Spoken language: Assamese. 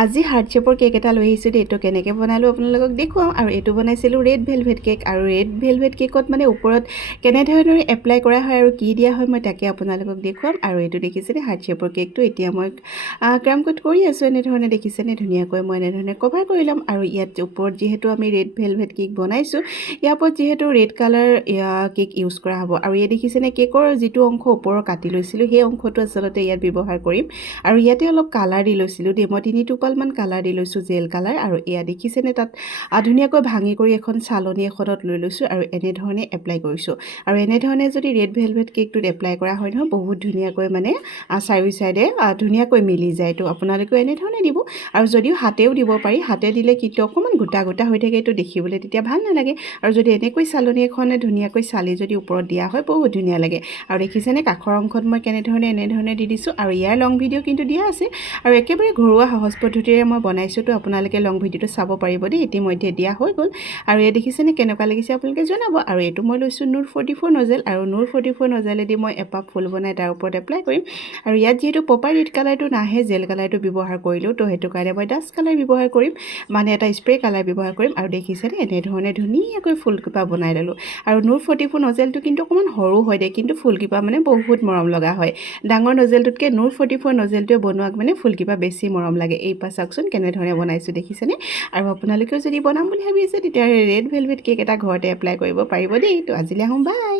আজি হাৰ্ট শেপৰ কেক এটা লৈ আহিছোঁ দেই। এইটো কেনেকৈ বনালোঁ আপোনালোকক দেখুৱাম। আৰু এইটো বনাইছিলোঁ ৰেড ভেলভেট কেক। আৰু ৰেড ভেলভেট কেকত মানে ওপৰত কেনেধৰণে এপ্লাই কৰা হয় আৰু কি দিয়া হয় মই তাকে আপোনালোকক দেখুৱাম। আৰু এইটো দেখিছেনে হাৰ্ট শেপৰ কেকটো এতিয়া মই ক্ৰাম কোট কৰি আছোঁ। এনেধৰণে দেখিছেনে ধুনীয়াকৈ মই এনেধৰণে কভাৰ কৰি ল'ম। আৰু ইয়াত ওপৰত যিহেতু আমি ৰেড ভেলভেট কেক বনাইছোঁ, ইয়াৰ ওপৰত যিহেতু ৰেড কালাৰ কেক ইউজ কৰা হ'ব। আৰু ইয়াত দেখিছেনে কেকৰ যিটো অংশ ওপৰৰ কাটি লৈছিলোঁ সেই অংশটো আচলতে ইয়াত ব্যৱহাৰ কৰিম। আৰু ইয়াতে অলপ কালাৰ দি লৈছিলোঁ দেই, মই 3 টোপালমান কালাৰ দি লৈছোঁ, জেল কালাৰ। আৰু এয়া দেখিছেনে তাত ধুনীয়াকৈ ভাঙি কৰি এখন চালনী এখনত লৈ লৈছোঁ আৰু এনেধৰণে এপ্লাই কৰিছোঁ। আৰু এনেধৰণে যদি ৰেড ভেলভেট কেকটোত এপ্লাই কৰা হয় নহয়, বহুত ধুনীয়াকৈ মানে চাৰিও চাইডে ধুনীয়াকৈ মিলি যায়। তো আপোনালোকেও এনেধৰণে দিব। আৰু যদিও হাতেও দিব পাৰি, হাতে দিলে কিন্তু অকণমান গোটা গোটা হৈ থাকে, এইটো দেখিবলৈ তেতিয়া ভাল নালাগে। আৰু যদি এনেকৈ চালনী এখনে ধুনীয়াকৈ চালি যদি ওপৰত দিয়া হয় বহুত ধুনীয়া লাগে। আৰু দেখিছেনে কাষৰ অংশত মই এনেধৰণে দি দিছোঁ। আৰু ইয়াৰ লং ভিডিঅ' কিন্তু দিয়া আছে। আৰু একেবাৰে ঘৰুৱা সহজ পদ্ধতিৰে মই বনাইছোঁ, তো আপোনালোকে লং ভিডিঅ'টো চাব পাৰিব দেই। ইতিমধ্যে দিয়া হৈ গ'ল। আৰু এই দেখিছেনে কেনেকুৱা লাগিছে আপোনালোকে জনাব। আৰু এইটো মই লৈছোঁ নুৰ 44 নজেল। আৰু নুৰ 44 নজেলেদি মই এপাপ ফুল বনাই তাৰ ওপৰত এপ্লাই কৰিম। আৰু ইয়াত যিহেতু প্ৰপাৰ ৰেড কালাৰটো নাহে, জেল কালাৰটো ব্যৱহাৰ কৰিলোঁ, তো সেইটো কাৰণে মই ডাষ্ট কালাৰ ব্যৱহাৰ কৰিম, মানে এটা স্প্ৰে কালাৰ ব্যৱহাৰ কৰিম। আৰু দেখিছেনে এনেধৰণে ধুনীয়াকৈ ফুলকেইপা বনাই ল'লোঁ। আৰু নুৰ 44 নজেলটো কিন্তু অকণমান সৰু হয় দেই, কিন্তু ফুলকেইপা মানে বহুত মৰম লগা হয়। ডাঙৰ নজেলটোতকৈ নুৰ 44 নজেলটোৱে বনোৱাক মানে ফুলকেইপা বেছি মৰম লাগে। এই চাওকচোন কেনেধৰণে বনাইছোঁ দেখিছেনে। আৰু আপোনালোকেও যদি বনাম বুলি ভাবি আছে তেতিয়াহ'লে ৰেড ভেলভেট কেক এটা ঘৰতে এপ্লাই কৰিব পাৰিব দেই। তো আজিলৈ আহোঁ, বাই।